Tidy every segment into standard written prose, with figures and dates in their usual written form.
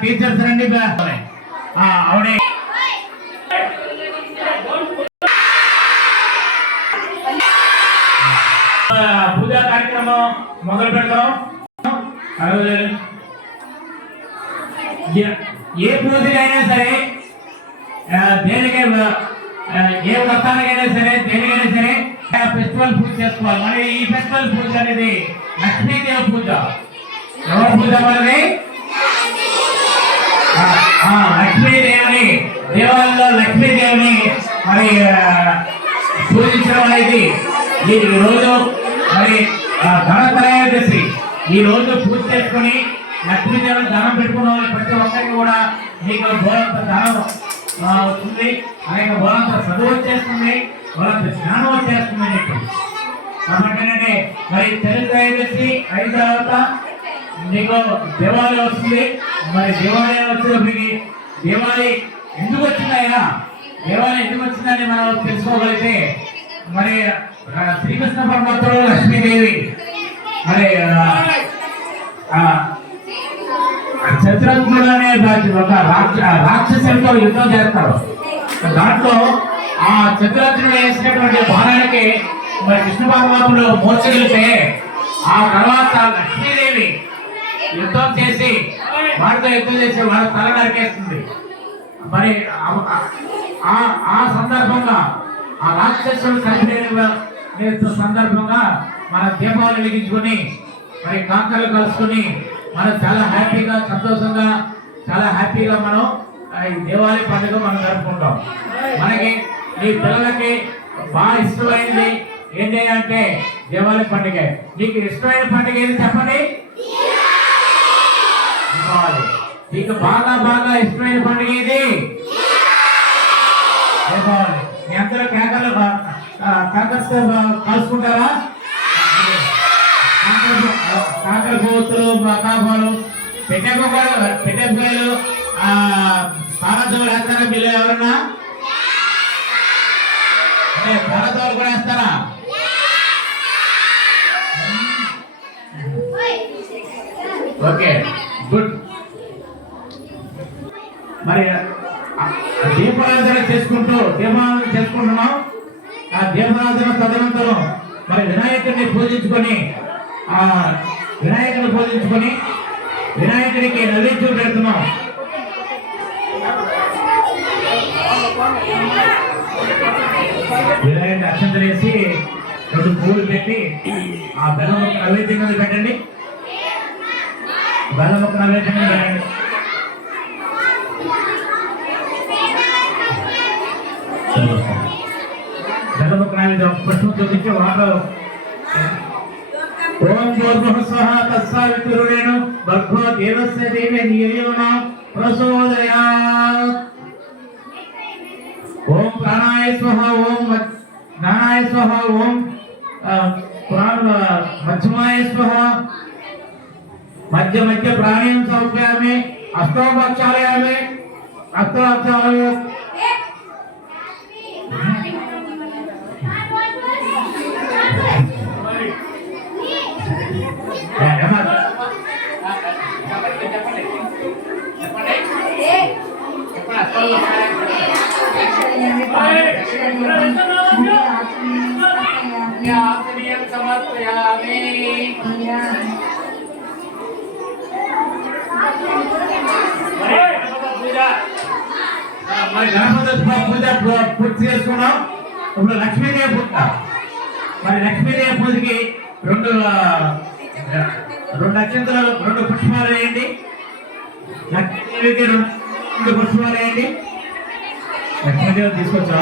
Teachers రండి ఆవిడే పూజా కార్యక్రమం మొదలు పెడతాం. ఏ పూజకైనా సరే దేనికైనా ఏ వ్రతానికైనా సరే దేనికైనా సరే ఫెస్టివల్ పూజ చేసుకోవాలి. మరి ఈ ఫెస్టివల్ పూజ అనేది లక్ష్మీదేవి పూజ. ఎవరి పూజ మనది? లక్ష్మీదేవిని, దేవాలయంలో లక్ష్మీదేవిని మరి పూజించడం అనేది ఈ రోజు మరి ధనత్రయోదశి. ఈ రోజు పూజ చేసుకుని లక్ష్మీదేవిని ధనం పెట్టుకున్న వాళ్ళు ప్రతి ఒక్కరికి కూడా మీకు బోలంత ధనం వస్తుంది, అలాగే బోలంత చదువు వచ్చేస్తుంది, బోలంత జ్ఞానం వచ్చేస్తుంది అని చెప్పి. కాబట్టి ఏంటంటే మరి ధనత్రయోదశి అయిన తర్వాత మీకు దేవాలయం వస్తుంది. మరి దేవాలయం వచ్చినప్పటికి దేవాలయం ఎందుకు వచ్చిందయ్యా, దేవాలయం ఎందుకు వచ్చిందని మనం తెలుసుకోగలిగితే మరి శ్రీకృష్ణ పరమాత్ముడు లక్ష్మీదేవి మరి చతురత్నుడు అనే ఒక రాక్షసులతో యుద్ధం చేస్తారు. దాంట్లో ఆ చతురత్నుడు వేసినటువంటి బాణానికి మరి కృష్ణ పరమాత్ముడు మోర్చగలిగితే ఆ తర్వాత లక్ష్మీదేవి యుద్ధం చేసి వాడితో యుద్ధం చేసి వాళ్ళ తల నరికేస్తుంది. మరి ఆ సందర్భంగా ఆ రాక్షసుడు చనిపోయిన సందర్భంగా మన దీపావళి వెలిగించుకొని మరి కాంకలు కలుసుకొని మనం చాలా హ్యాపీగా సంతోషంగా చాలా హ్యాపీగా మనం ఈ దీపావళి పండుగ మనం జరుపుకుంటాం. మనకి మీ పిల్లలకి బాగా ఇష్టమైనది ఏంటి అంటే దీపావళి పండుగ. మీకు ఇష్టమైన పండుగ ఏది చెప్పండి? దీపావళి. మీకు బాగా బాగా ఇష్టమైన పండుగ ఏది? దీపావళి. మీ అందరూ కేకలు కాకర్స్ కలుసుకుంటారా? కాకర కోతులు కాపాలు పెట్టెకాయలు పారదోలు వేస్తారా? మీరు ఎవరన్నా పారదోలు కూడా వేస్తారా? Okay, good. మరి దీపారాధన చేసుకుంటున్నాం. ఆ దీపారాధన తదనంతరం మరి వినాయకుడిని పూజించుకొని వినాయకుడికి నైవేద్యం పెడుతున్నాం. వినాయకుడి అక్షంతలు వేసి 2 పూలు పెట్టి ఆ బెల్లం ఒక నైవేద్యం మీద పెట్టండి. బెల్లం ఒక నైవేద్యం మీద పెట్టండి. బెల్లం ఒక నైవేద్యం పుష్పం చూపించి వాటర్ ఓం భూర్భువస్వః తత్సవితుర్వరేణ్యం భర్గో దేవస్య ధియోయోనః ప్రచోదయాత్. ఓం ప్రాణాయ స్వః ఓం జ్ఞానాయ స్వః ఓం మధ్యమాయ స్వః మధ్య మధ్య ప్రాణాయామం సమర్పయామి. అష్టో ప్రక్షాళయామి. మరి గణపతి పూజ పూర్తి చేసుకున్నాం. ఇప్పుడు లక్ష్మీదేవి పూజ. మరి లక్ష్మీదేవి పూజకి 2 అక్షంతలు 2 పుష్పాలు వేయండి. లక్ష్మీదేవికి 2 పుష్పాలు వేయండి. లక్ష్మీదేవి తీసుకొచ్చా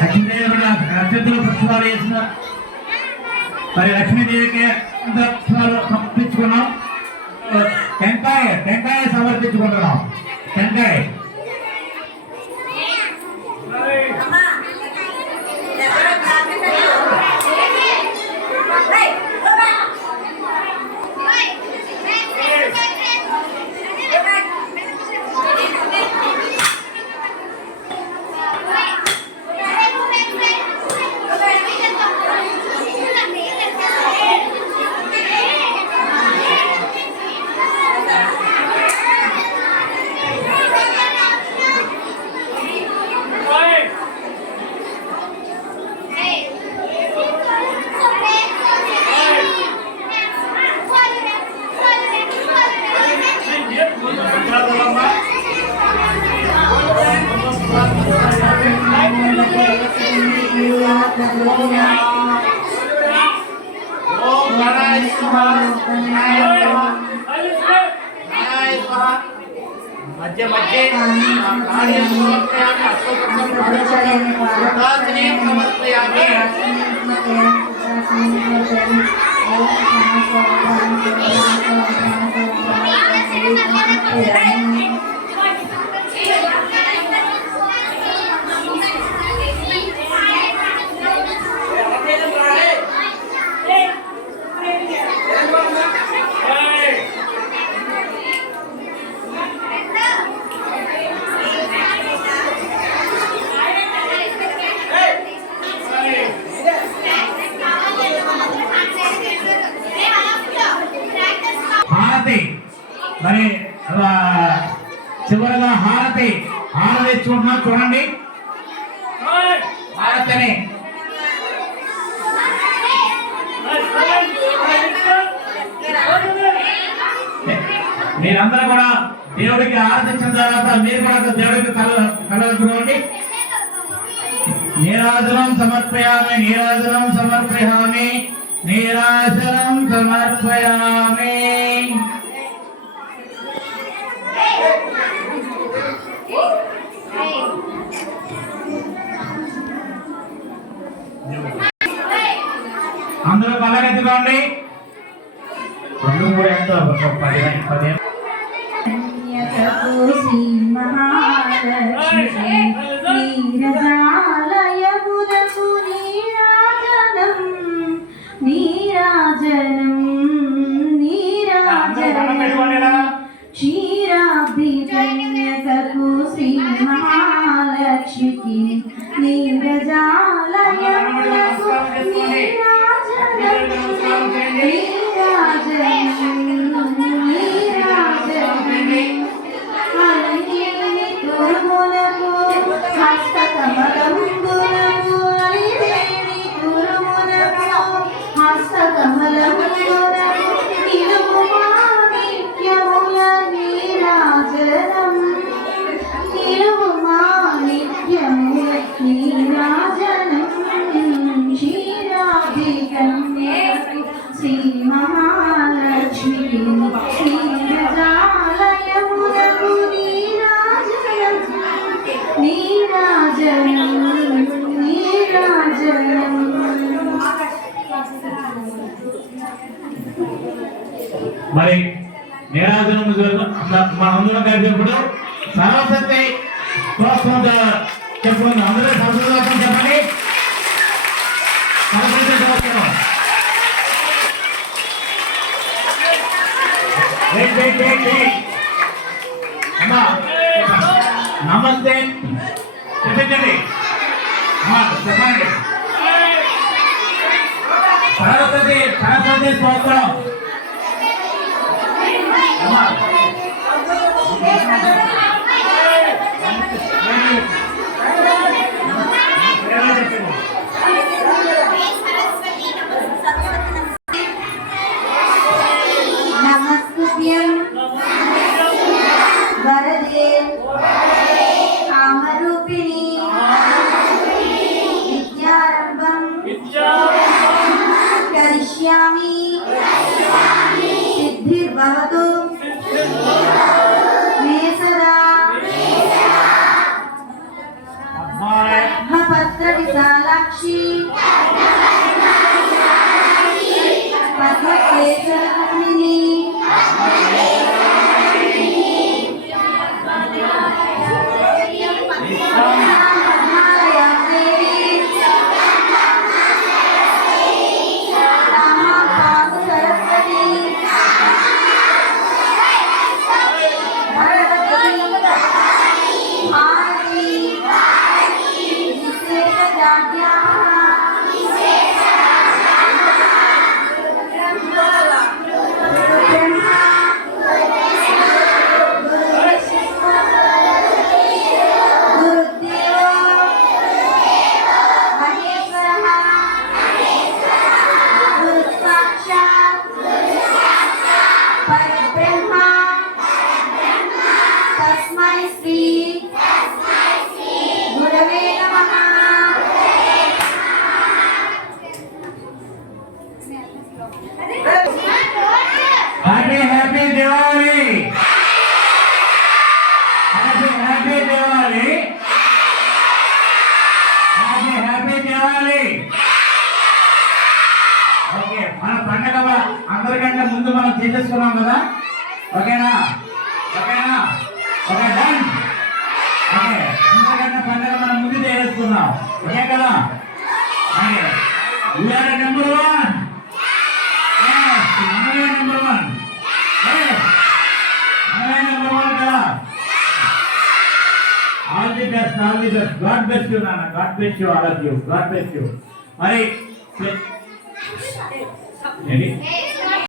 లక్ష్మీదేవి 2 అక్షంతలు పుష్పాలు వేసిన మరి లక్ష్మీదేవికి సమర్పించుకున్నాం. టెంకాయ సమర్పించుకుంటున్నాం. టెంకాయ ఓం గణాయ స్వాహ మధ్య మధ్య కార్యం సమర్పయామి అష్టోత్తరం సమర్పయామి హారతి మరి చివరిగా హారతి చూడండి హారతిని మీరందరూ కూడా దేవుడికి ఆరాధించిన తర్వాత మీరు కూడా దేవుడికి కలగండి. నీరాజనం సమర్పయామి నీరాజనం సమర్పయామి నీరాజనం సమర్పయామి. అందరూ కలగెత్తుకోండి. రెండు మూడు ఎంత 10 శ్రీ మహాలక్ష్మి నీరజాలయములకు నీరాజనం నీరాజనం నీరాజనం క్షీరాబ్ధికన్యకకు శ్రీ మహాలక్ష్మికి నీరజాలయములకు నీరాజనం నీరాజనం శ్రీ మహాలక్ష్మి నీరాజాలయములకు నీరాజనం నీరాజనం నీరాజనం. మరి నీరాజనం మనందరం కలిపినప్పుడు సరస్వతి చెప్పండి. అందరూ సరస్వతి చెప్పండి. నమస్తే చెప్పించండి చెప్పండి. సరస్వతి సరస్వతి స్తోత్రం నమస్తుభ్యం వరదే కామరూపిణి విద్యారంభం కరిష్యామి సిద్ధిర్భవతు మే సదా పద్మపత్ర విశాలాక్షి పద్మకేశరమణిని తస్మై శ్రీ గురవే నమః. పండగ అందరికంటే ముందు మనం చేసేసుకున్నాం కదా. ఓకేనా ఓకేనా ఓకే డన్. ఓకే అందరికంటే పండగ మనం ముందు చేసేసుకున్నాం. ఓకే కదా. We're number 1. మనమే నెంబర్ 1. మనమే నెంబర్ 1 కదా. All the best God bless you నాన్న. God bless you all of you. God bless you. మరి